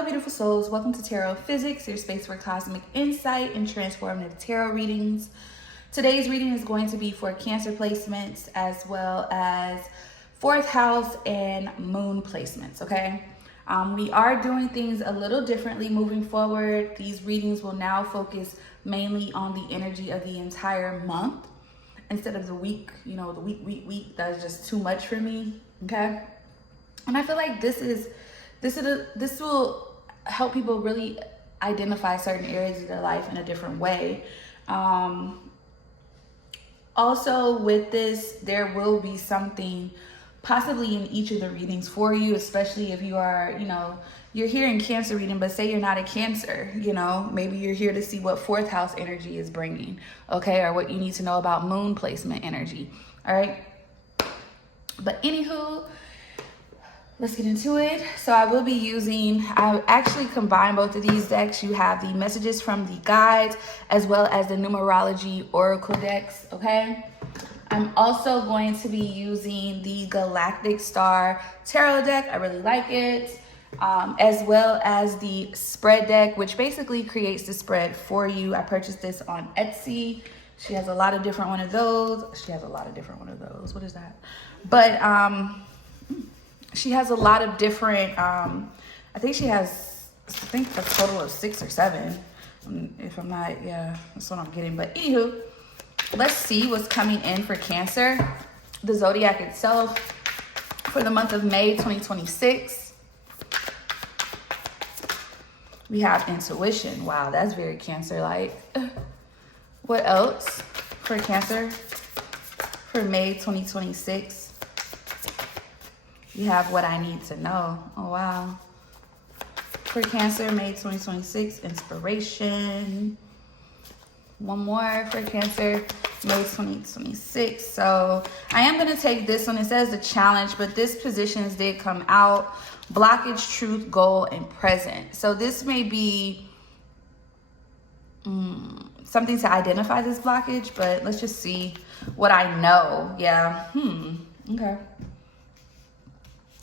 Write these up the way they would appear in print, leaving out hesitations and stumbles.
Hello, beautiful souls. Welcome to Tarophysics, your space for cosmic insight and transformative tarot readings. Today's reading is going to be for Cancer placements as well as fourth house and moon placements, okay? We are doing things a little differently moving forward. These readings will now focus mainly on the energy of the entire month instead of the week, the week. That's just too much for me, okay? And I feel like this will help people really identify certain areas of their life in a different way. Also with this, there will be something possibly in each of the readings for you, especially if you are, you're here in Cancer reading, but say you're not a Cancer, maybe you're here to see what fourth house energy is bringing, okay? Or what you need to know about moon placement energy, all right? But anywho, let's get into it. So I actually combine both of these decks. You have the messages from the guides as well as the numerology oracle decks, okay? I'm also going to be using the Galactic Star Tarot deck. I really like it. As well as the spread deck, which basically creates the spread for you. I purchased this on Etsy. She has a lot of different one of those. What is that? But, she has a lot of different, I think a total of 6 or 7. If I'm not, yeah, that's what I'm getting. But anywho, let's see what's coming in for Cancer. The zodiac itself for the month of May 2026. We have intuition. Wow, that's very Cancer-like. What else for Cancer for May 2026? We have what I need to know. Oh, wow. For Cancer, May 2026, inspiration. One more for Cancer, May 2026. So I am going to take this one. It says the challenge, but this positions did come out. Blockage, truth, goal, and present. So this may be something to identify this blockage, but let's just see what I know. Yeah. Okay.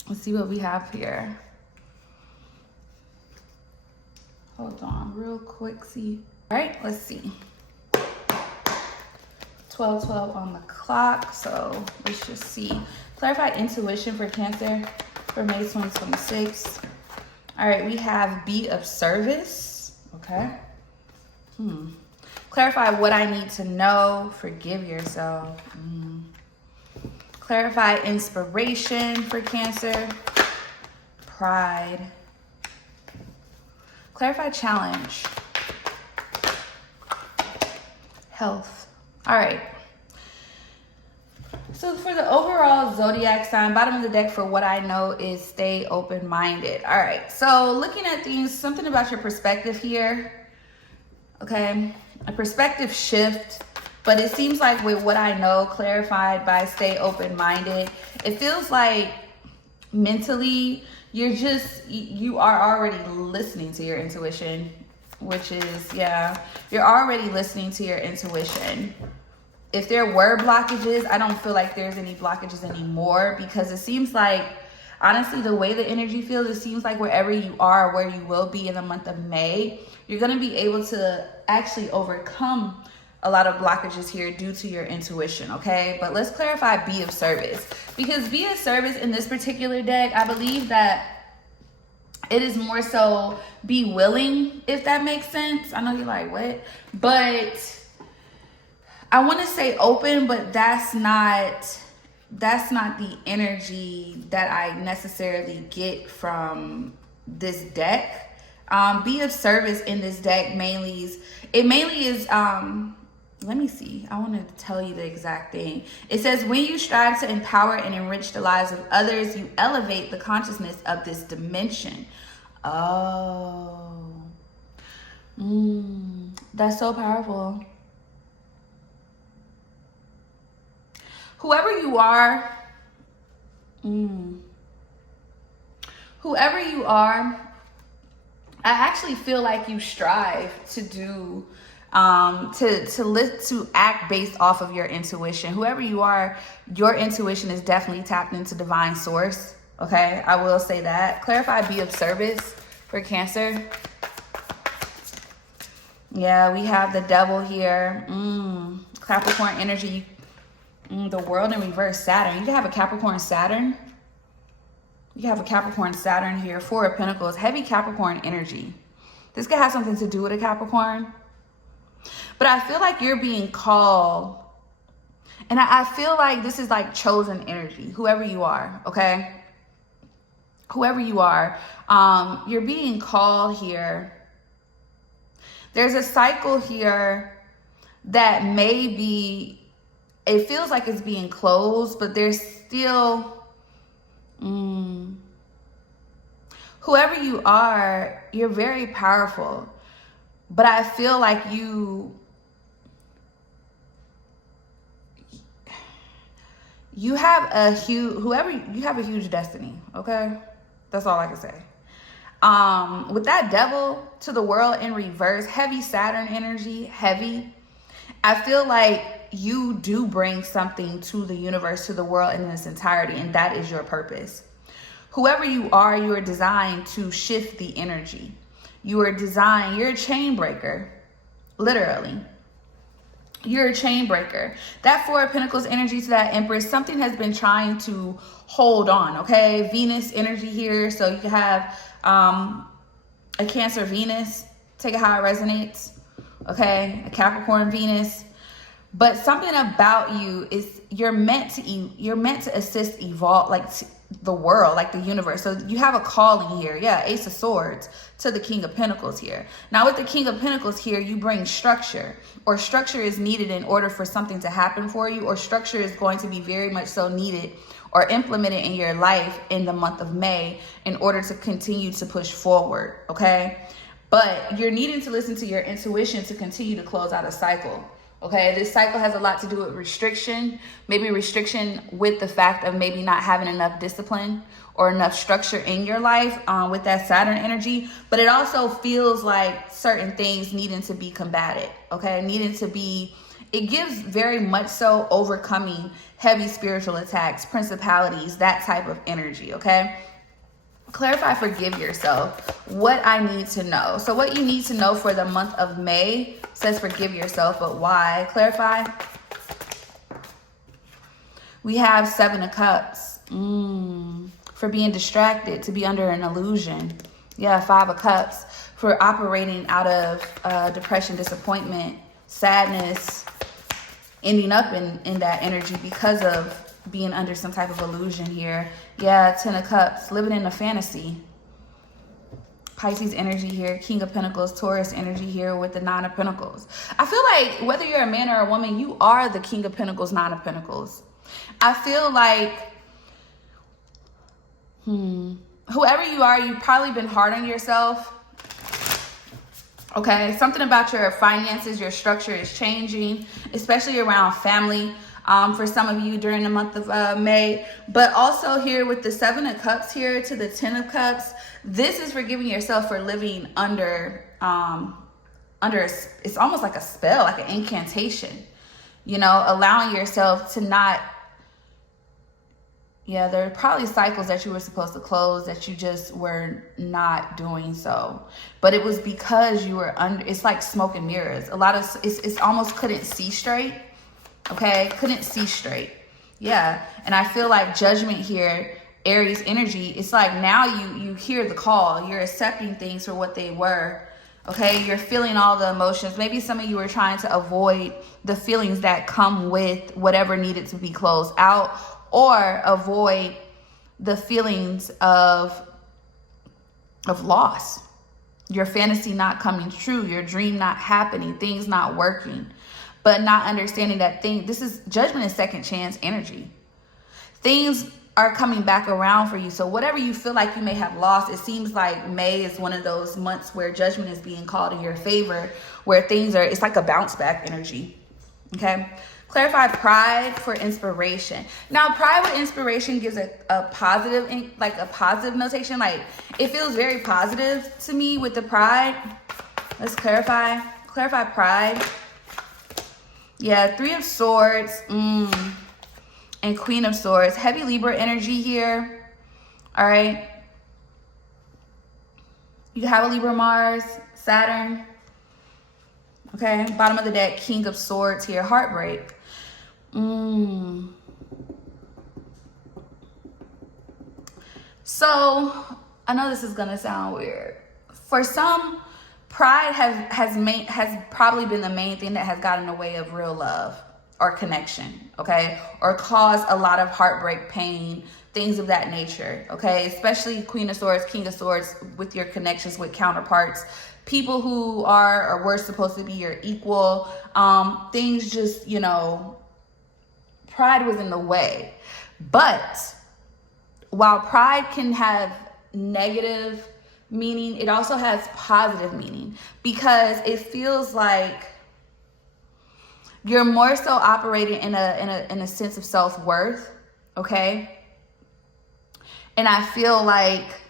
Let's see what we have here. Hold on real quick. See. All right, let's see. 12:12 on the clock. So let's just see. Clarify intuition for Cancer for May 2026. All right, we have be of service. Okay. Clarify what I need to know. Forgive yourself. Clarify inspiration for Cancer. Pride. Clarify challenge. Health. All right. So for the overall zodiac sign, bottom of the deck for what I know is stay open-minded. All right. So looking at things, something about your perspective here. Okay. A perspective shift. But it seems like with what I know, clarified by stay open-minded, it feels like mentally you are already listening to your intuition, which is, yeah, you're already listening to your intuition. If there were blockages, I don't feel like there's any blockages anymore, because it seems like, honestly, the way the energy feels, it seems like wherever you are, where you will be in the month of May, you're going to be able to actually overcome a lot of blockages here due to your intuition, okay? But let's clarify be of service, because be of service in this particular deck, I believe that it is more so be willing, if that makes sense. I know you're like, what? But I want to say open, but that's not the energy that I necessarily get from this deck. Be of service in this deck mainly is let me see. I want to tell you the exact thing. It says, when you strive to empower and enrich the lives of others, you elevate the consciousness of this dimension. Oh. That's so powerful. Whoever you are, I actually feel like you strive to do to act based off of your intuition. Whoever you are, your intuition is definitely tapped into divine source. Okay, I will say that. Clarify be of service for Cancer. Yeah, we have the Devil here. Capricorn energy. The World in reverse, Saturn. You can have a Capricorn Saturn. You have a Capricorn Saturn here. Four of Pentacles. Heavy Capricorn energy. This could have something to do with a Capricorn. But I feel like you're being called. And I feel like this is like chosen energy. Whoever you are, okay? Whoever you are, you're being called here. There's a cycle here that may be, it feels like it's being closed, but there's still, whoever you are, you're very powerful. But I feel like you have a huge, you have a huge destiny, okay? That's all I can say. With that Devil to the World in reverse, heavy Saturn energy, heavy. I feel like you do bring something to the universe, to the world in its entirety, and that is your purpose. Whoever you are designed to shift the energy. You're a chain breaker, literally. You're a chain breaker. That Four of Pentacles energy to that Empress, something has been trying to hold on, okay? Venus energy here, so you can have a Cancer Venus, take it how it resonates, okay? A Capricorn Venus. But something about you is you're meant to assist evolve, like the world, like the universe. So you have a calling here. Yeah, Ace of Swords to the King of Pentacles here. Now with the King of Pentacles here, you bring structure, or structure is needed in order for something to happen for you, or structure is going to be very much so needed or implemented in your life in the month of May in order to continue to push forward, okay? But you're needing to listen to your intuition to continue to close out a cycle. Okay, this cycle has a lot to do with restriction, maybe restriction with the fact of maybe not having enough discipline or enough structure in your life with that Saturn energy. But it also feels like certain things needing to be combated, okay, it gives very much so overcoming heavy spiritual attacks, principalities, that type of energy, okay? Clarify, forgive yourself. What I need to know. So what you need to know for the month of May says forgive yourself, but why? Clarify. We have Seven of Cups. For being distracted, to be under an illusion. Yeah, Five of Cups. For operating out of depression, disappointment, sadness, ending up in that energy because of being under some type of illusion here. Yeah, Ten of Cups, living in a fantasy. Pisces energy here, King of Pentacles, Taurus energy here with the Nine of Pentacles. I feel like whether you're a man or a woman, you are the King of Pentacles, Nine of Pentacles. I feel like, whoever you are, you've probably been hard on yourself. Okay, something about your finances, your structure is changing, especially around family. For some of you during the month of May, but also here with the Seven of Cups here to the Ten of Cups, this is forgiving yourself for living under it's almost like a spell, like an incantation, you know, allowing yourself to not, yeah, there are probably cycles that you were supposed to close that you just were not doing so, but it was because you were under, it's like smoke and mirrors. A lot of, it's almost couldn't see straight. Okay, couldn't see straight. Yeah, and I feel like Judgment here, Aries energy, it's like now you hear the call. You're accepting things for what they were. Okay, you're feeling all the emotions. Maybe some of you were trying to avoid the feelings that come with whatever needed to be closed out, or avoid the feelings of loss. Your fantasy not coming true, your dream not happening, things not working. But not understanding that this is Judgment and second chance energy. Things are coming back around for you. So whatever you feel like you may have lost, it seems like May is one of those months where Judgment is being called in your favor, where it's like a bounce back energy. Okay. Clarify Pride for inspiration. Now, Pride with inspiration gives a positive, like a positive notation. Like it feels very positive to me with the Pride. Let's clarify Pride. Yeah, Three of Swords and Queen of Swords. Heavy Libra energy here. All right. You have a Libra Mars, Saturn. Okay, bottom of the deck, King of Swords here, heartbreak. So, I know this is gonna sound weird. For some, pride has probably been the main thing that has gotten in the way of real love or connection, okay? Or caused a lot of heartbreak, pain, things of that nature, okay? Especially Queen of Swords, King of Swords, with your connections with counterparts, people who are or were supposed to be your equal. Things just, you know, pride was in the way. But while pride can have negative meaning, it also has positive meaning, because it feels like you're more so operating in a sense of self-worth, okay? And I feel like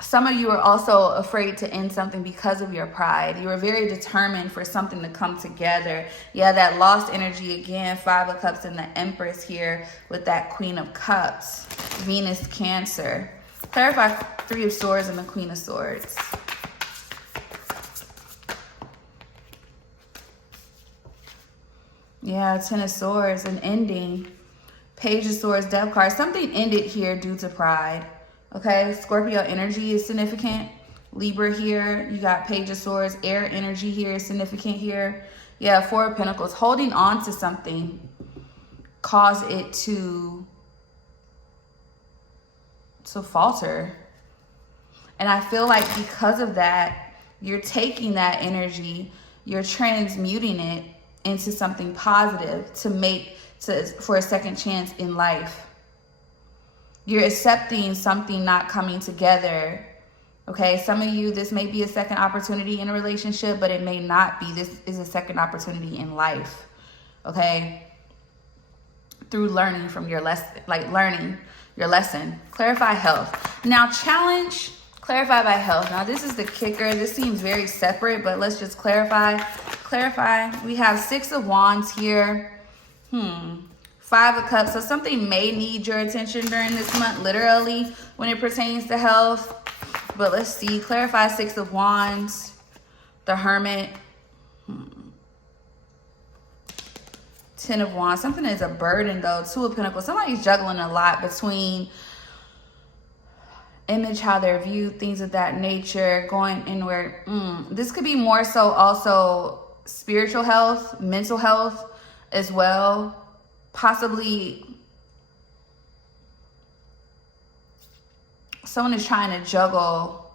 some of you are also afraid to end something because of your pride. You are very determined for something to come together. Yeah, that lost energy again, 5 of Cups and the Empress here with that Queen of Cups, Venus, Cancer. Clarify 3 of Swords and the Queen of Swords. Yeah, 10 of Swords, an ending. Page of Swords, Death card. Something ended here due to pride. Okay, Scorpio energy is significant. Libra here, you got Page of Swords. Air energy here is significant here. Yeah, 4 of Pentacles. Holding on to something caused it to falter. And I feel like because of that, you're taking that energy, you're transmuting it into something positive for a second chance in life. You're accepting something not coming together. Okay, some of you, this may be a second opportunity in a relationship, but it may not be. This is a second opportunity in life. Okay, through learning from your lesson, learning your lesson. Clarify health. Now challenge, clarify by health. Now this is the kicker. This seems very separate, but let's just clarify. We have 6 of Wands here. 5 of Cups. So something may need your attention during this month, literally, when it pertains to health. But let's see. Clarify 6 of Wands. The Hermit. 10 of Wands. Something is a burden, though. 2 of Pentacles. Somebody's juggling a lot between image, how they're viewed, things of that nature, going inward. This could be more so also spiritual health, mental health as well. Possibly someone is trying to juggle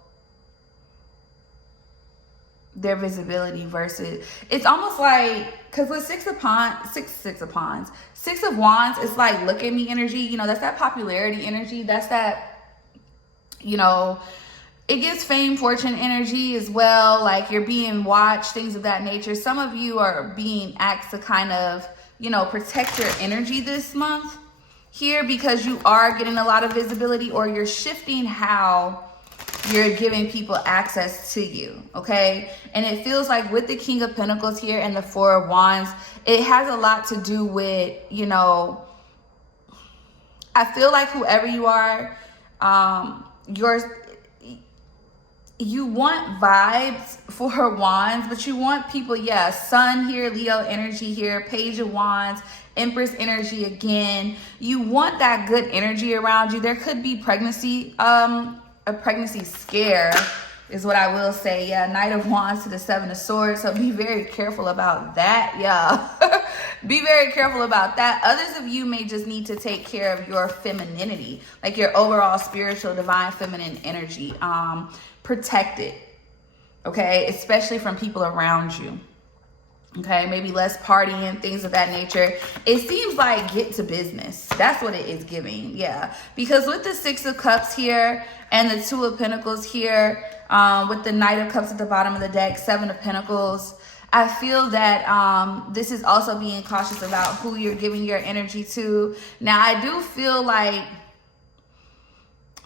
their visibility versus, it's almost like, because with 6 of Wands, 6 of Wands, it's like look at me energy. You know, that's that popularity energy. That's that, you know, it gives fame, fortune energy as well. Like you're being watched, things of that nature. Some of you are being asked to kind of, you know, protect your energy this month here, because you are getting a lot of visibility, or you're shifting how you're giving people access to you, okay? And it feels like with the King of Pentacles here and the 4 of Wands, it has a lot to do with, you know, I feel like whoever you are, you want vibes for Wands, but you want people, yeah, Sun here, Leo energy here, Page of Wands, Empress energy again. You want that good energy around you. There could be pregnancy, a pregnancy scare is what I will say. Yeah, Knight of Wands to the 7 of Swords. So be very careful about that. Yeah, be very careful about that. Others of you may just need to take care of your femininity, like your overall spiritual, divine, feminine energy. Protect it, okay? Especially from people around you, okay? Maybe less partying, things of that nature. It seems like get to business. That's what it is giving, yeah. Because with the 6 of Cups here and the 2 of Pentacles here, with the Knight of Cups at the bottom of the deck, 7 of Pentacles, I feel that this is also being cautious about who you're giving your energy to. Now, I do feel like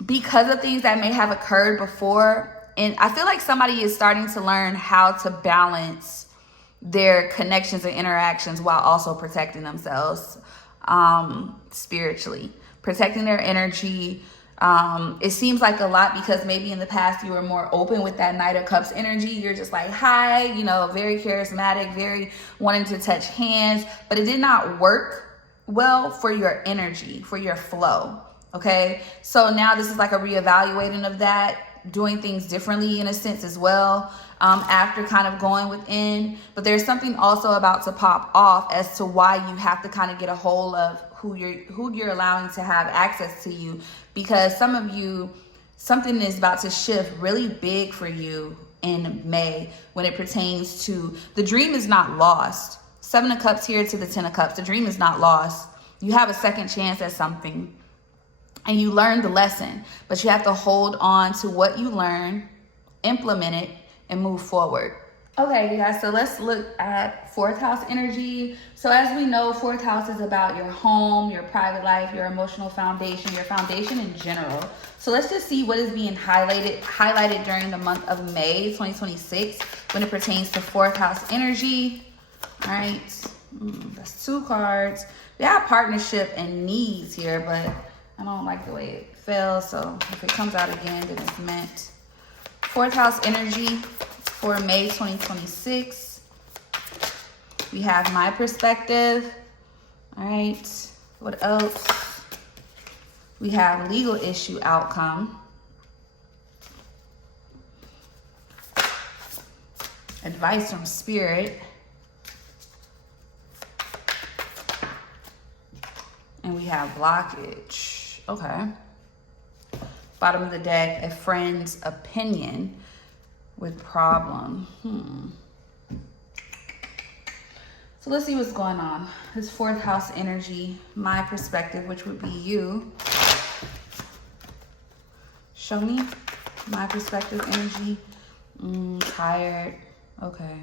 because of things that may have occurred before, and I feel like somebody is starting to learn how to balance their connections and interactions while also protecting themselves spiritually, protecting their energy, It seems like a lot because maybe in the past you were more open with that Knight of Cups energy. You're just like, hi, you know, very charismatic, very wanting to touch hands, but it did not work well for your energy, for your flow. Okay. So now this is like a reevaluating of that, doing things differently in a sense as well. After kind of going within, but there's something also about to pop off as to why you have to kind of get a hold of who you're allowing to have access to you, because some of you, something is about to shift really big for you in May when it pertains to the dream is not lost. 7 of Cups here to the 10 of Cups. The dream is not lost. You have a second chance at something and you learned the lesson, but you have to hold on to what you learned, implement it, and move forward. Okay, guys, so let's look at 4th house energy. So as we know, 4th house is about your home, your private life, your emotional foundation, your foundation in general. So let's just see what is being highlighted during the month of May 2026 when it pertains to 4th house energy. All right, that's 2 cards. We have partnership and needs here, but I don't like the way it fell. So if it comes out again, then it's meant. 4th house energy for May 2026. We have my perspective. All right. What else? We have legal issue outcome. Advice from spirit. And we have blockage. Okay. Bottom of the deck, a friend's opinion with problem. So let's see what's going on. This 4th house energy, my perspective, which would be you. Show me my perspective energy. Tired. Okay.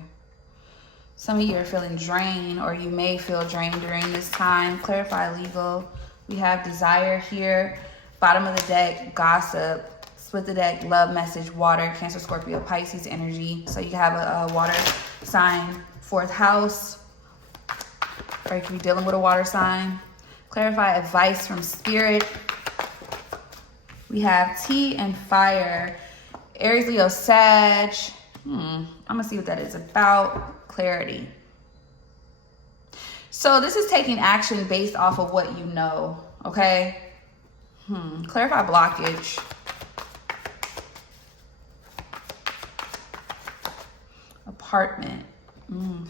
Some of you are feeling drained, or you may feel drained during this time. Clarify legal. We have desire here. Bottom of the deck, gossip. Split the deck, love message, water, Cancer, Scorpio, Pisces energy. So you have a water sign, 4th house. Or you could be dealing with a water sign. Clarify advice from spirit. We have tea and fire. Aries, Leo, Sag. I'm going to see what that is about. Clarity. So this is taking action based off of what you know. Okay. Clarify blockage. Apartment.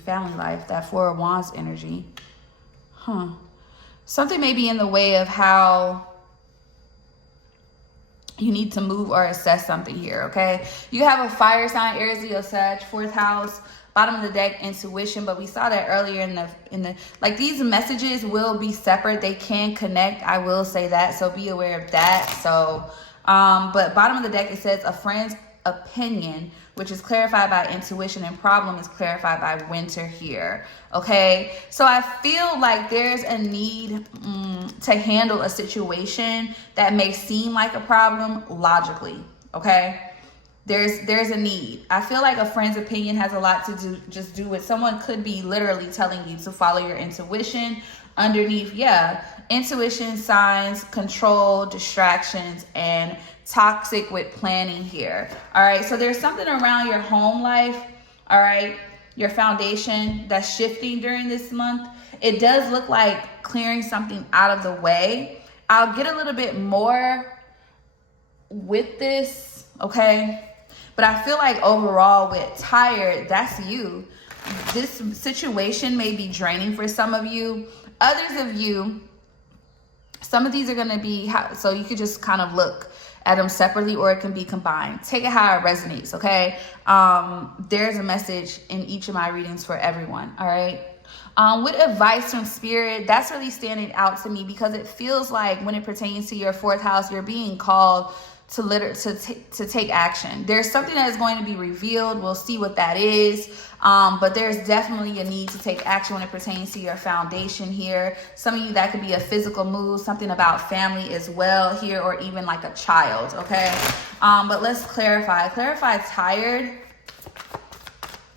Family life. That 4 of Wands energy. Something may be in the way of how you need to move or assess something here, okay? You have a fire sign, Aries, Leo, Sag, 4th house. Bottom of the deck, intuition, but we saw that earlier in the like, these messages will be separate. They can connect, I will say that, so be aware of that. So but bottom of the deck, it says a friend's opinion, which is clarified by intuition, and problem is clarified by winter here. Okay, so I feel like there's a need to handle a situation that may seem like a problem logically. Okay, there's a need. I feel like a friend's opinion has a lot to do with someone could be literally telling you to follow your intuition. Underneath, intuition, signs, control, distractions, and toxic with planning here. All right, so there's something around your home life, all right, your foundation that's shifting during this month. It does look like clearing something out of the way. I'll get a little bit more with this, okay? But I feel like overall with tired, that's you. This situation may be draining for some of you. Others of you, some of these are going to be, so you could just kind of look at them separately, or it can be combined. Take it how it resonates, okay? There's a message in each of my readings for everyone, all right? With advice from spirit, that's really standing out to me because it feels like when it pertains to your 4th house, you're being called to take action. There's something that is going to be revealed. We'll see what that is. But there's definitely a need to take action when it pertains to your foundation here. Some of you, that could be a physical move, something about family as well here, or even like a child, okay? But let's clarify. Clarify tired.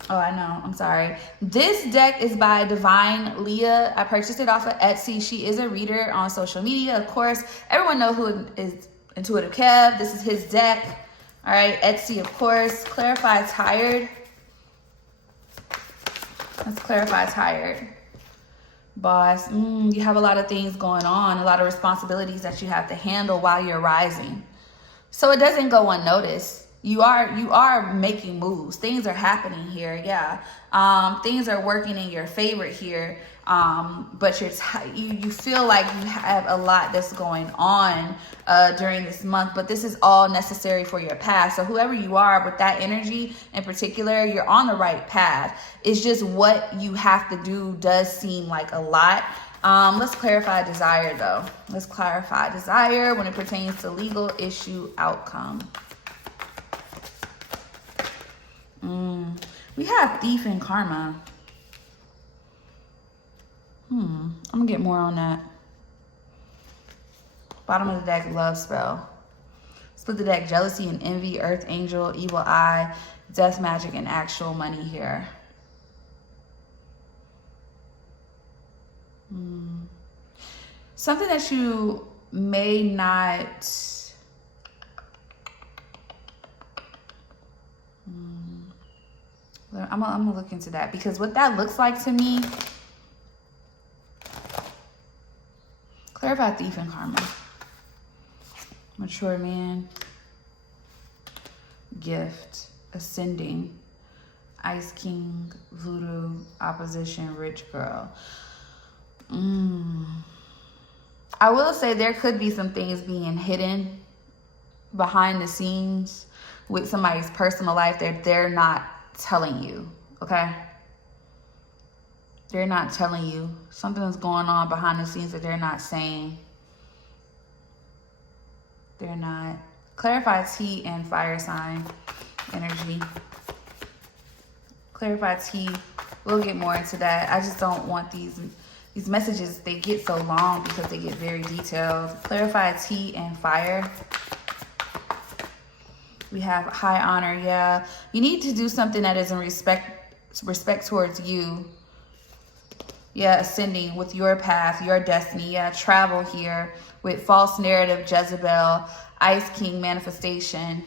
Oh, I know. I'm sorry. This deck is by Divine Leah. I purchased it off of Etsy. She is a reader on social media. Of course, everyone knows who is Intuitive Kev, this is his deck. All right, Etsy, of course. Clarify tired. Let's clarify tired. Boss, you have a lot of things going on, a lot of responsibilities that you have to handle while you're rising. So it doesn't go unnoticed. You are making moves. Things are happening here. Yeah. Things are working in your favor here. But you feel like you have a lot that's going on during this month, but this is all necessary for your path. So whoever you are with that energy in particular, you're on the right path. It's just what you have to do does seem like a lot. Let's clarify desire though. Let's clarify desire when it pertains to legal issue outcome. We have thief and karma. I'm gonna get more on that. Bottom of the deck, love spell. Split the deck, jealousy and envy, earth angel, evil eye, death magic, and actual money here. Something that you may not... I'm gonna look into that, because what that looks like to me... Clarify thief and karma. Mature man. Gift. Ascending. Ice king. Voodoo. Opposition. Rich girl. I will say there could be some things being hidden behind the scenes with somebody's personal life that they're not telling you. Okay? They're not telling you. Something's going on behind the scenes that they're not saying. They're not. Clarify T and fire sign energy. Clarify T. We'll get more into that. I just don't want these messages, they get so long because they get very detailed. Clarify T and fire. We have high honor. Yeah. You need to do something that is in respect towards you. Yeah, ascending with your path, your destiny. Yeah, travel here with false narrative, Jezebel, Ice King manifestation.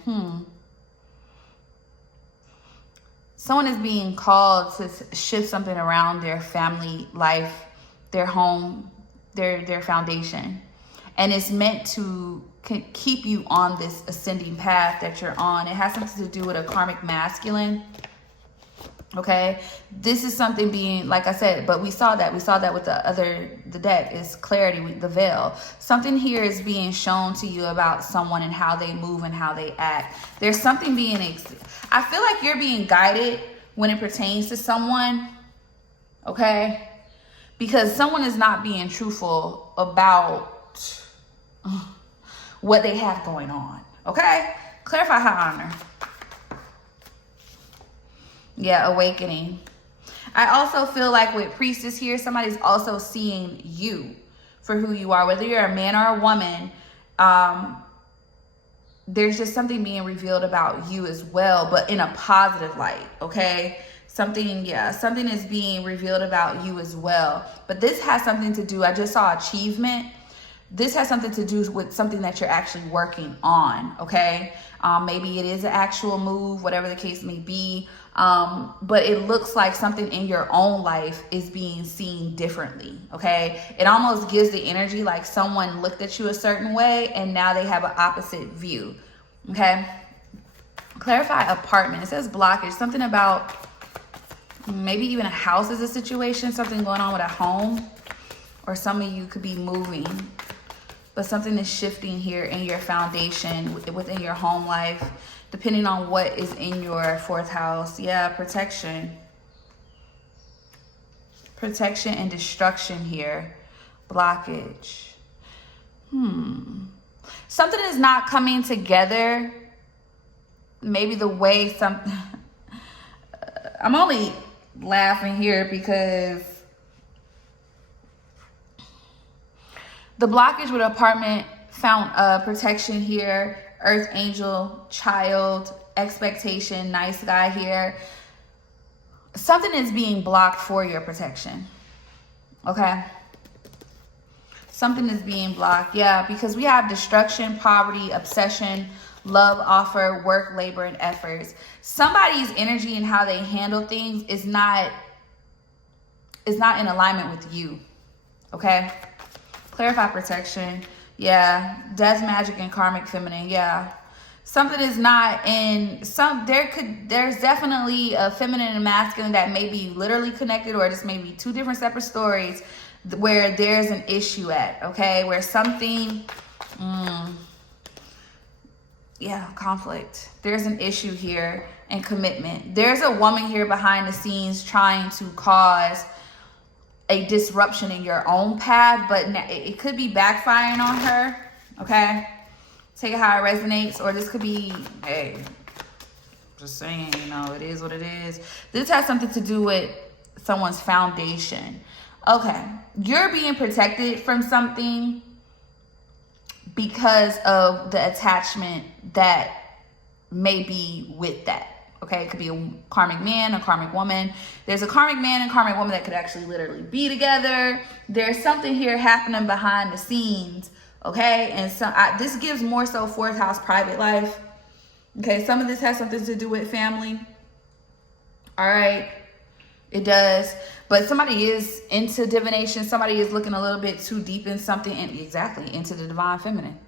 Someone is being called to shift something around their family life, their home, their foundation. And it's meant to keep you on this ascending path that you're on. It has something to do with a karmic masculine. Okay, this is something being, like I said, but we saw that with the deck is clarity, the veil. Something here is being shown to you about someone and how they move and how they act. There's something being, I feel like you're being guided when it pertains to someone. Okay, because someone is not being truthful about what they have going on. Okay, clarify high honor. Yeah, awakening. I also feel like with priestess here, somebody's also seeing you for who you are. Whether you're a man or a woman, there's just something being revealed about you as well, but in a positive light, okay? Something is being revealed about you as well. But this has something to do, I just saw achievement. This has something to do with something that you're actually working on, okay? Maybe it is an actual move, whatever the case may be. But it looks like something in your own life is being seen differently, okay? It almost gives the energy like someone looked at you a certain way and now they have an opposite view, okay? Clarify apartment. It says blockage. Something about maybe even a house is a situation, something going on with a home, or some of you could be moving. But something is shifting here in your foundation, within your home life, depending on what is in your fourth house. Yeah, protection. Protection and destruction here. Blockage. Something is not coming together. Maybe the way something... I'm only laughing here because... the blockage with apartment, found protection here, earth angel, child, expectation, nice guy here. Something is being blocked for your protection, okay? Something is being blocked. Yeah, because we have destruction, poverty, obsession, love offer, work, labor, and efforts. Somebody's energy and how they handle things is not in alignment with you. Okay? Clarify protection. Yeah. Death, magic, and karmic feminine. Yeah. Something is not in there's definitely a feminine and masculine that may be literally connected, or just maybe two different separate stories where there's an issue at, okay? Where something, conflict. There's an issue here and commitment. There's a woman here behind the scenes trying to cause a disruption in your own path, but it could be backfiring on her, okay? Take it how it resonates, or this could be, hey, just saying, it is what it is. This has something to do with someone's foundation. Okay, you're being protected from something because of the attachment that may be with that. Okay, it could be a karmic man, a karmic woman. There's a karmic man and karmic woman that could actually literally be together. There's something here happening behind the scenes, okay? And so this gives more so fourth house private life. Okay, some of this has something to do with family. All right, it does. But somebody is into divination. Somebody is looking a little bit too deep in something, and exactly into the divine feminine.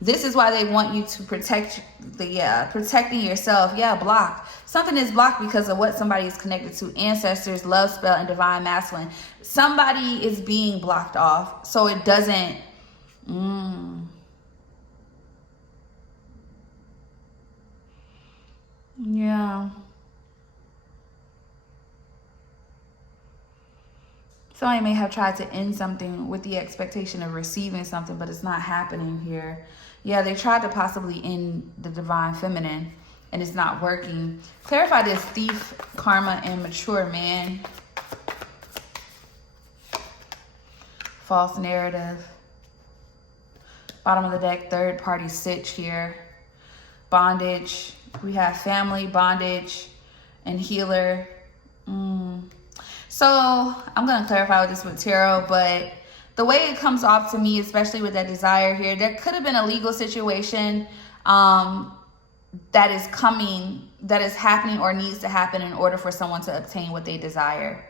This is why they want you to protect protecting yourself. Yeah, blocked. Something is blocked because of what somebody is connected to. Ancestors, love spell, and divine masculine. Somebody is being blocked off. So it doesn't... Yeah. Somebody may have tried to end something with the expectation of receiving something, but it's not happening here. Yeah, they tried to possibly end the divine feminine, and it's not working. Clarify this thief, karma, and mature man. False narrative. Bottom of the deck, third party sitch here. Bondage. We have family, bondage, and healer. So I'm going to clarify this with tarot, but the way it comes off to me, especially with that desire here, there could have been a legal situation that is happening or needs to happen in order for someone to obtain what they desire.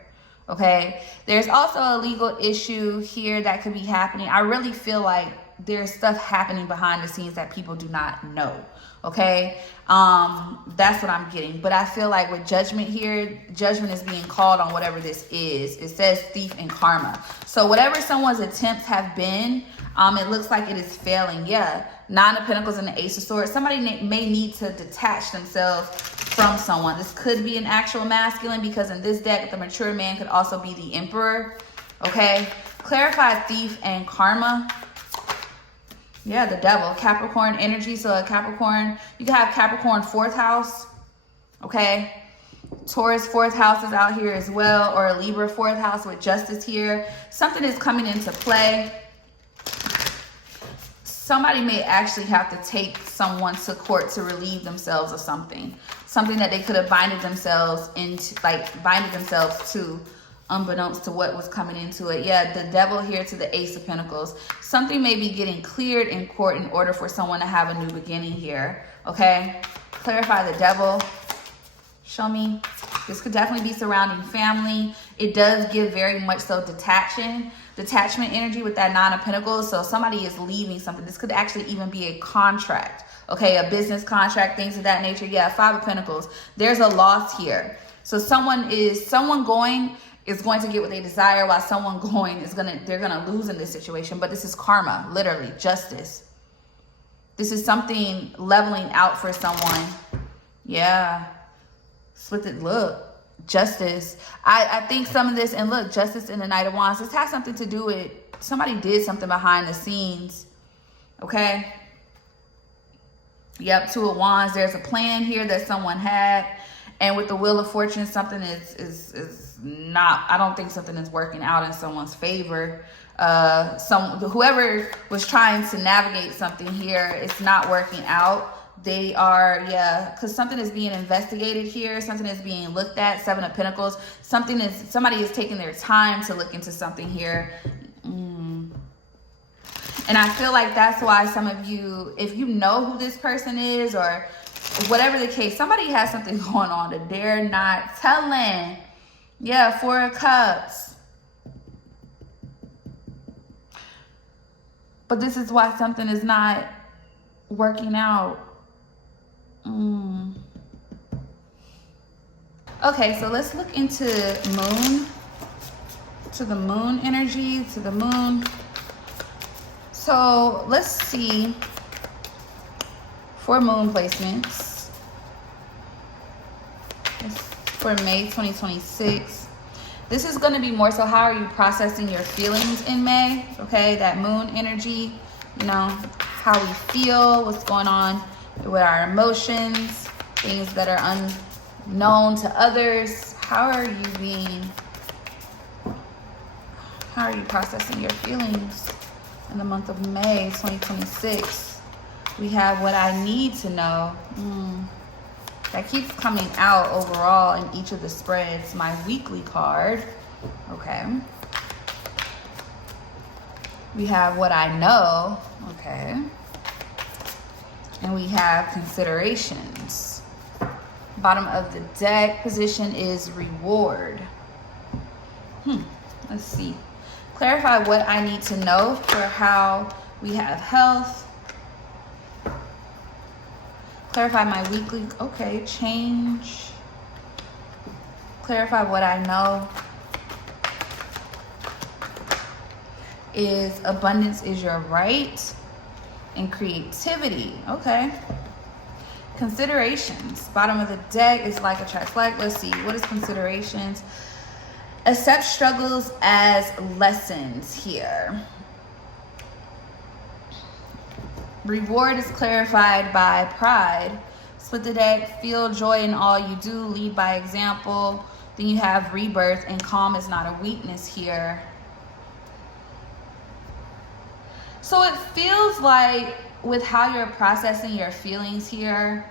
Okay. There's also a legal issue here that could be happening. I really feel like there's stuff happening behind the scenes that people do not know. Okay. That's what I'm getting. But I feel like with judgment here, judgment is being called on whatever this is. It says thief and karma. So whatever someone's attempts have been, it looks like it is failing. Yeah. Nine of Pentacles and the Ace of Swords. Somebody may need to detach themselves from someone. This could be an actual masculine, because in this deck, the mature man could also be the Emperor. Okay. Clarify thief and karma. Yeah, the devil, Capricorn energy. So a Capricorn, you can have Capricorn fourth house. Okay. Taurus fourth house is out here as well, or a Libra fourth house with justice here. Something is coming into play. Somebody may actually have to take someone to court to relieve themselves of something. Something that they could have binded themselves to, unbeknownst to what was coming into it. Yeah, the devil here to the Ace of Pentacles. Something may be getting cleared in court in order for someone to have a new beginning here. Okay, clarify the devil. Show me. This could definitely be surrounding family. It does give very much so detachment energy with that Nine of Pentacles. So somebody is leaving something. This could actually even be a contract. Okay, a business contract, things of that nature. Yeah, Five of Pentacles. There's a loss here. So someone going is going to get what they desire, while someone going is they're gonna lose in this situation. But this is karma, literally justice. This is something leveling out for someone. Yeah. Look, justice. I think some of this, and look, justice in the Knight of Wands, this has something to do with somebody did something behind the scenes. Okay. Yep, Two of Wands. There's a plan here that someone had. And with the Wheel of Fortune, something is not, I don't think something is working out in someone's favor. Whoever was trying to navigate something here, it's not working out. They are, because something is being investigated here. Something is being looked at. Seven of Pentacles. Somebody is taking their time to look into something here. And I feel like that's why some of you, if you know who this person is or whatever the case, somebody has something going on that they're not telling. Yeah, 4 of Cups. But this is why something is not working out. Okay, so let's look into moon, to the moon energy, to the moon. So let's see for moon placements for May 2026. This is going to be more so how are you processing your feelings in May, okay? That moon energy, you know, how we feel, what's going on with our emotions, things that are unknown to others. How are you processing your feelings in the month of May 2026? We have what I need to know. That keeps coming out overall in each of the spreads. My weekly card. Okay. We have what I know. Okay. And we have considerations. Bottom of the deck position is reward. Let's see. Clarify what I need to know for how we have health. Clarify my weekly, okay, change. Clarify what I know is abundance is your right, and creativity, okay. Considerations, bottom of the deck is like, attracts like. Let's see, what is considerations? Accept struggles as lessons here. Reward is clarified by pride. Split the deck, feel joy in all you do, lead by example. Then you have rebirth, and calm is not a weakness here. So it feels like with how you're processing your feelings here,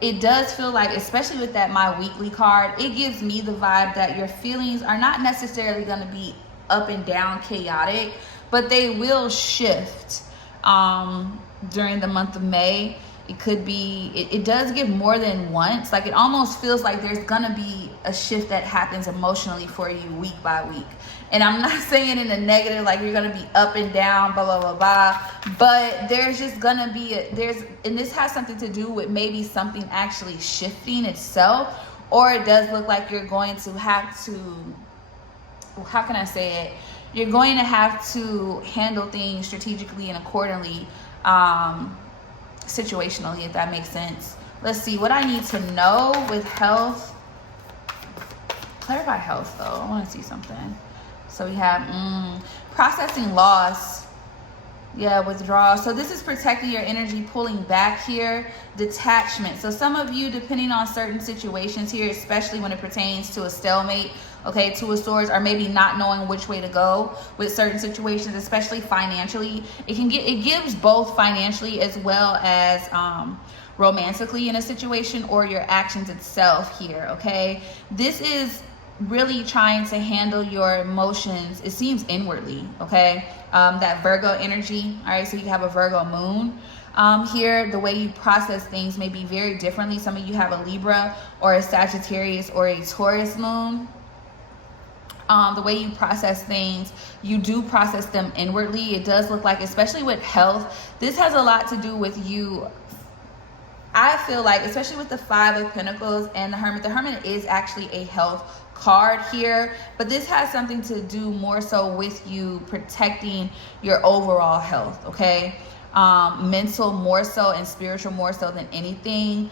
it does feel like, especially with that my weekly card, it gives me the vibe that your feelings are not necessarily going to be up and down chaotic, but they will shift during the month of May. It could be, it does give more than once. Like it almost feels like there's gonna be a shift that happens emotionally for you week by week. And I'm not saying in a negative, like you're gonna be up and down, blah, blah, blah, blah. But there's just gonna be, and this has something to do with maybe something actually shifting itself. Or it does look like you're going to have to, how can I say it? You're going to have to handle things strategically and accordingly, situationally, if that makes sense. Let's see what I need to know with health. Clarify health though. I want to see something. So we have processing loss. Yeah, withdrawal. So this is protecting your energy, pulling back here. Detachment. So some of you, depending on certain situations here, especially when it pertains to a stalemate, okay, Two of Swords, or maybe not knowing which way to go with certain situations, especially financially. It gives both financially as well as romantically in a situation, or your actions itself here, okay? This is really trying to handle your emotions, it seems inwardly, okay? That Virgo energy, all right? So you have a Virgo moon. Here, the way you process things may be very differently. Some of you have a Libra or a Sagittarius or a Taurus moon. The way you process things, you do process them inwardly. It does look like, especially with health, this has a lot to do with you. I feel like, especially with the Five of Pentacles and the Hermit is actually a health card here, but this has something to do more so with you protecting your overall health, okay? Mental more so and spiritual more so than anything.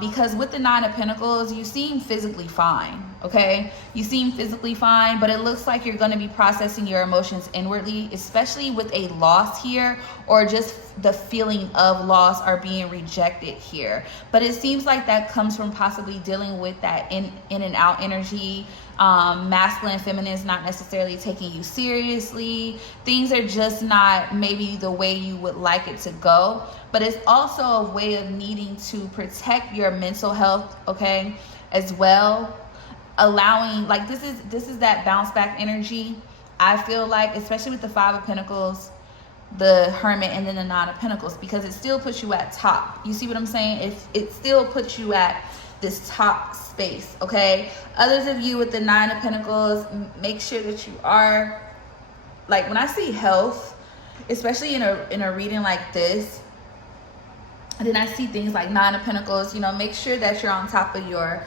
Because with the Nine of Pentacles, you seem physically fine, okay? You seem physically fine, but it looks like you're going to be processing your emotions inwardly, especially with a loss here, or just the feeling of loss or being rejected here. But it seems like that comes from possibly dealing with that in and out energy. Masculine, feminine is not necessarily taking you seriously. Things are just not maybe the way you would like it to go. But it's also a way of needing to protect your mental health, okay, as well. Allowing, like, this is that bounce back energy. I feel like, especially with the Five of Pentacles, the Hermit, and then the Nine of Pentacles, because it still puts you at top. You see what I'm saying? It still puts you at this top space, okay? Others of you with the Nine of Pentacles, make sure that you are, like, when I see health, especially in a reading like this, and then I see things like Nine of Pentacles, you know, make sure that you're on top of your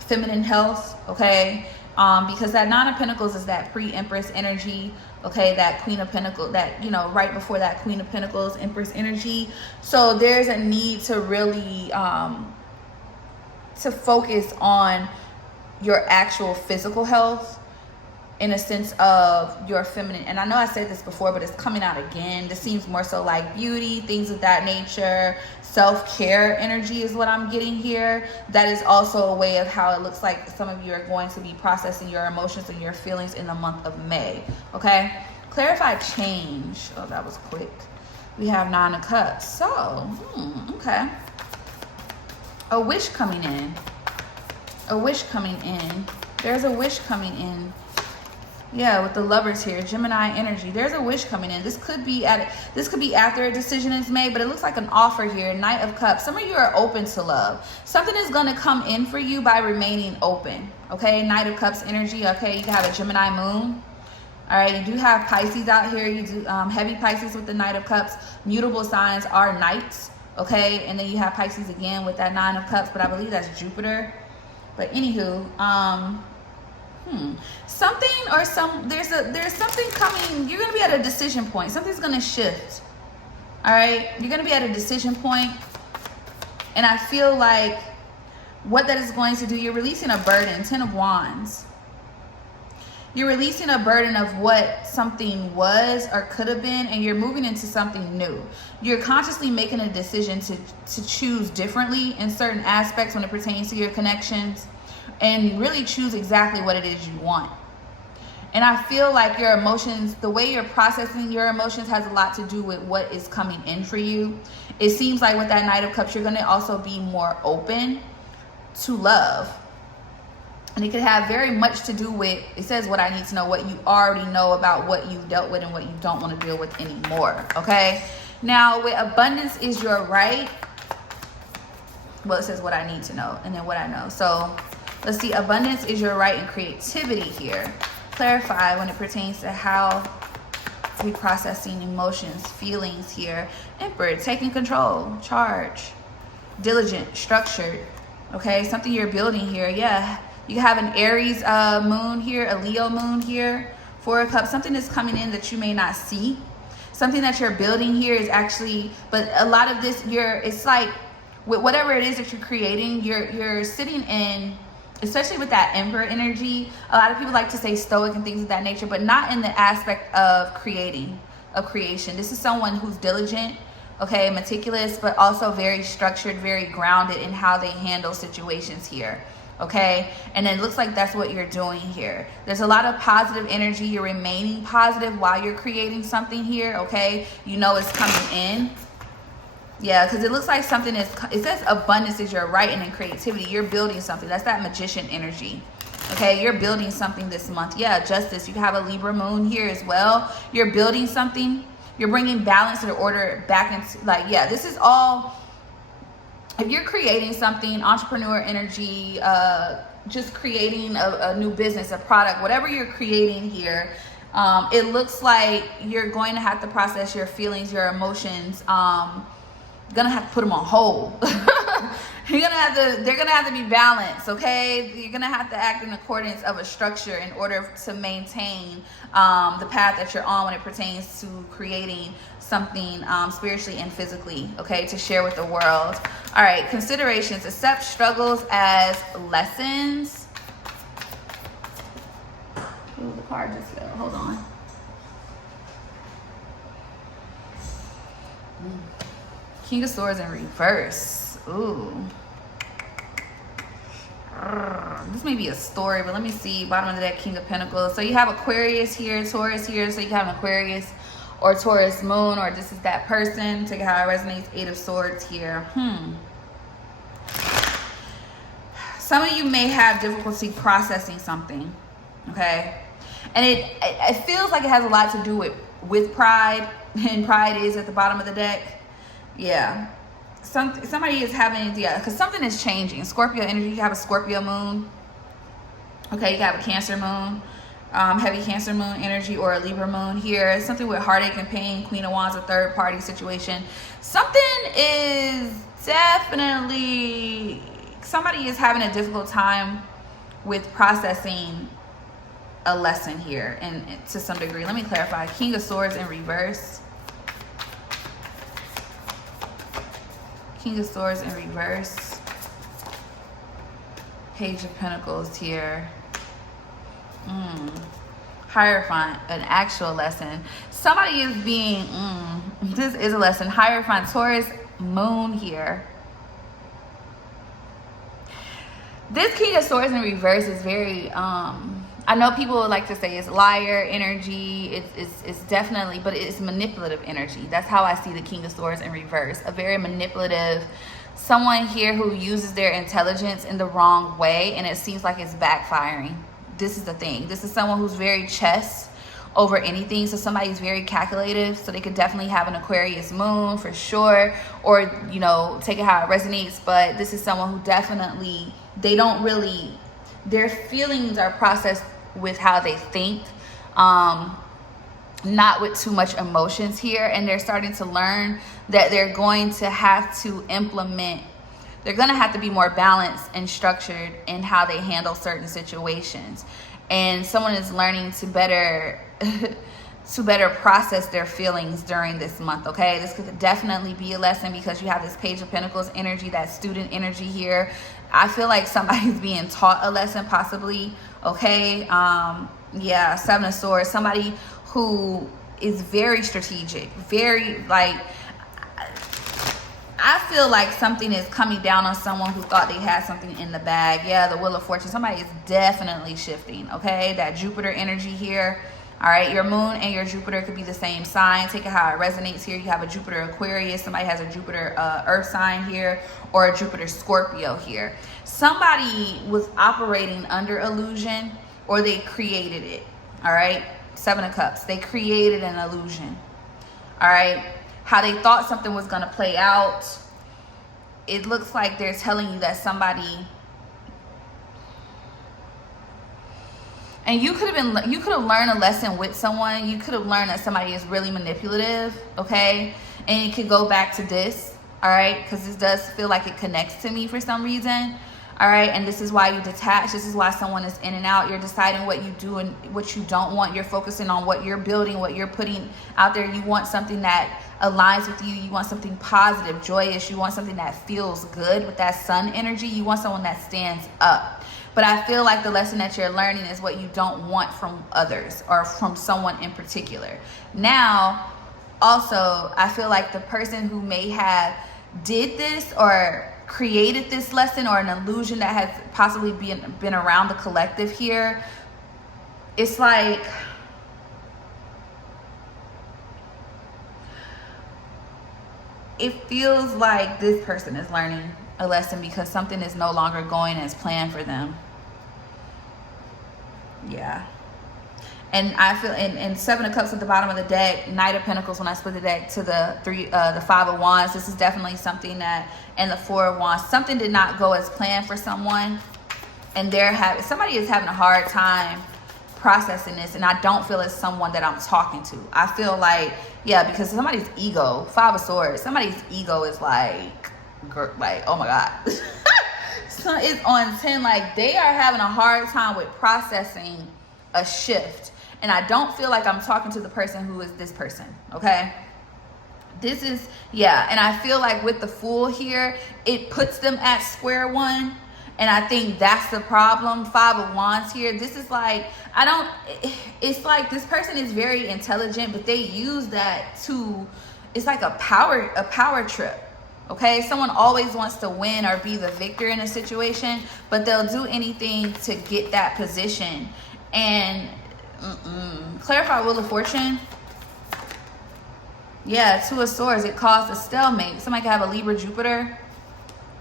feminine health, okay? Because that Nine of Pentacles is that pre-Empress energy, okay? That Queen of Pentacles, that, you know, right before that Queen of Pentacles, Empress energy. So there's a need to really to focus on your actual physical health, in a sense of your feminine. And I know I said this before, but it's coming out again. This seems more so like beauty, things of that nature. Self-care energy is what I'm getting here. That is also a way of how it looks like some of you are going to be processing your emotions and your feelings in the month of May, okay? Clarify change. Oh, that was quick. We have Nine of Cups. So, okay. A wish coming in. A wish coming in. There's a wish coming in. Yeah, with the Lovers here, Gemini energy. There's a wish coming in. This could be after a decision is made, but it looks like an offer here. Knight of Cups. Some of you are open to love. Something is going to come in for you by remaining open. Okay, Knight of Cups energy. Okay, you have a Gemini moon. All right, you do have Pisces out here. You do heavy Pisces with the Knight of Cups. Mutable signs are knights. Okay, and then you have Pisces again with that Nine of Cups, but I believe that's Jupiter. But anywho, something or there's something coming. You're gonna be at a decision point. Something's gonna shift. All right, you're gonna be at a decision point, and I feel like what that is going to do, you're releasing a burden. 10 of Wands. You're releasing a burden of what something was or could have been, and you're moving into something new. You're consciously making a decision to choose differently in certain aspects when it pertains to your connections, and really choose exactly what it is you want. And I feel like your emotions, the way you're processing your emotions, has a lot to do with what is coming in for you. It seems like with that Knight of Cups, you're going to also be more open to love. And it could have very much to do with, it says what I need to know, what you already know about what you've dealt with and what you don't want to deal with anymore, okay? Now, with abundance is your right. Well, it says what I need to know and then what I know. So let's see, abundance is your right and creativity here. Clarify when it pertains to how we processing emotions, feelings here. Emperor, taking control, charge, diligent, structured, okay? Something you're building here, yeah. You have an Aries moon here, a Leo moon here, 4 of Cups. Something is coming in that you may not see. Something that you're building here is actually, but a lot of this, it's like, with whatever it is that you're creating, you're sitting in, especially with that Emperor energy. A lot of people like to say stoic and things of that nature, but not in the aspect of creation. This is someone who's diligent, okay, meticulous, but also very structured, very grounded in how they handle situations here. Okay, and it looks like that's what you're doing here. There's a lot of positive energy. You're remaining positive while you're creating something here. Okay, you know it's coming in. Yeah, because it looks like something is, it says abundance is your right, and in creativity you're building something. That's that Magician energy. Okay, you're building something this month. Yeah, Justice, you have a Libra moon here as well. You're building something. You're bringing balance and order back into, like, yeah, this is all, if you're creating something, entrepreneur energy, just creating a new business, a product, whatever you're creating here, it looks like you're going to have to process your feelings, your emotions, gonna have to put them on hold. They're gonna have to be balanced, okay? You're gonna have to act in accordance of a structure in order to maintain the path that you're on when it pertains to creating something spiritually and physically, okay, to share with the world. All right, considerations. Accept struggles as lessons. Ooh, the card just fell. Hold on. King of Swords in reverse. Ooh. This may be a story, but let me see. Bottom of the deck, King of Pentacles. So you have Aquarius here, Taurus here. So you have an Aquarius or Taurus moon, or this is that person. Take it how it resonates. 8 of Swords here. Some of you may have difficulty processing something, okay? And it feels like it has a lot to do with pride, and pride is at the bottom of the deck. Yeah. Somebody is having, yeah, because something is changing. Scorpio energy, you have a Scorpio moon. Okay, you have a Cancer moon. Heavy Cancer moon energy, or a Libra moon here. Something with heartache and pain. Queen of Wands, a third party situation. Something is definitely, somebody is having a difficult time with processing a lesson here, and to some degree. Let me clarify. King of Swords in reverse. King of Swords in reverse. Page of Pentacles here. Hierophant, an actual lesson. Somebody is being, this is a lesson. Hierophant, Taurus moon here. This King of Swords in reverse is very, I know people would like to say it's liar energy. It's definitely, but it's manipulative energy. That's how I see the King of Swords in reverse. A very manipulative, someone here who uses their intelligence in the wrong way, and it seems like it's backfiring. This is the thing. This is someone who's very chess over anything. So somebody's very calculative. So they could definitely have an Aquarius moon for sure, or, you know, take it how it resonates. But this is someone who definitely, they don't really, their feelings are processed with how they think, not with too much emotions here. And they're starting to learn that they're going to have to implement, they're going to have to be more balanced and structured in how they handle certain situations. And someone is learning to better to better process their feelings during this month. Okay, this could definitely be a lesson, because you have this Page of Pentacles energy, that student energy here. I feel like somebody's being taught a lesson, possibly. Okay, yeah, Seven of Swords, somebody who is very strategic, very, like, I feel like something is coming down on someone who thought they had something in the bag. Yeah, the Wheel of Fortune. Somebody is definitely shifting, okay? That Jupiter energy here. All right, your moon and your Jupiter could be the same sign. Take it how it resonates here. You have a Jupiter Aquarius. Somebody has a Jupiter Earth sign here, or a Jupiter Scorpio here. Somebody was operating under illusion, or they created it. All right, Seven of Cups. They created an illusion. All right. How they thought something was going to play out. It looks like they're telling you that somebody, and you could have learned a lesson with someone. You could have learned that somebody is really manipulative, okay? And you could go back to this, all right? Because this does feel like it connects to me for some reason, all right? And this is why you detach. This is why someone is in and out. You're deciding what you do and what you don't want. You're focusing on what you're building, what you're putting out there. You want something that aligns with you. You want something positive, joyous. You want something that feels good with that sun energy. You want someone that stands up. But I feel like the lesson that you're learning is what you don't want from others, or from someone in particular. Now, also, I feel like the person who may have did this or created this lesson, or an illusion that has possibly been around the collective here, it's like, it feels like this person is learning a lesson because something is no longer going as planned for them. Yeah. And I feel, and Seven of Cups at the bottom of the deck, Knight of Pentacles when I split the deck to the Five of Wands. This is definitely something that, and the Four of Wands, something did not go as planned for someone, and somebody is having a hard time processing this, and I don't feel it's someone that I'm talking to. I feel like, yeah, because somebody's ego, Five of Swords, somebody's ego is like oh my God. So it's on 10, like they are having a hard time with processing a shift. And I don't feel like I'm talking to the person who is this person, okay? This is, yeah, and I feel like with the Fool here, it puts them at square one. And I think that's the problem. Five of Wands here. This is like, it's like this person is very intelligent, but they use that to, it's like a power trip. Okay, someone always wants to win or be the victor in a situation, but they'll do anything to get that position. And clarify Wheel of Fortune. Yeah, Two of Swords. It caused a stalemate. Somebody could have a Libra Jupiter.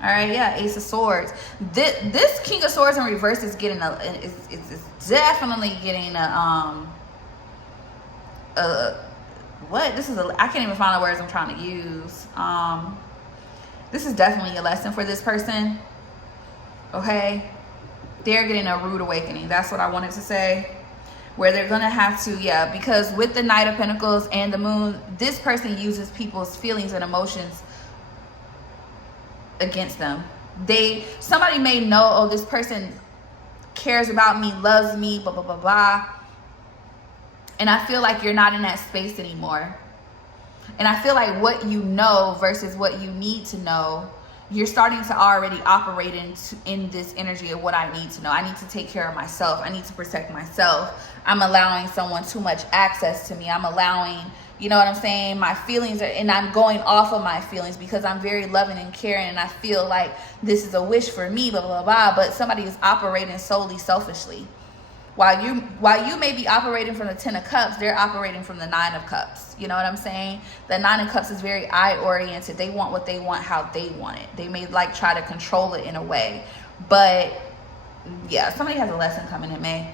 All right, yeah, Ace of Swords. This King of Swords in reverse is getting it's definitely getting what? This is I can't even find the words I'm trying to use. This is definitely a lesson for this person. Okay? They're getting a rude awakening. That's what I wanted to say. Where they're going to have to, yeah, because with the Knight of Pentacles and the Moon, this person uses people's feelings and emotions against them. Somebody may know, oh, this person cares about me, loves me, blah, blah, blah, blah. And I feel like you're not in that space anymore. And I feel like what you know versus what you need to know, you're starting to already operate in this energy of what I need to know. I need to take care of myself. I need to protect myself. I'm allowing someone too much access to me. I'm allowing, you know what I'm saying, my feelings and I'm going off of my feelings because I'm very loving and caring and I feel like this is a wish for me, blah, blah, blah. But somebody is operating solely selfishly. While you may be operating from the 10 of Cups, they're operating from the 9 of Cups. You know what I'm saying? The 9 of Cups is very I-oriented. They want what they want, how they want it. They may like try to control it in a way. But yeah, somebody has a lesson coming in May.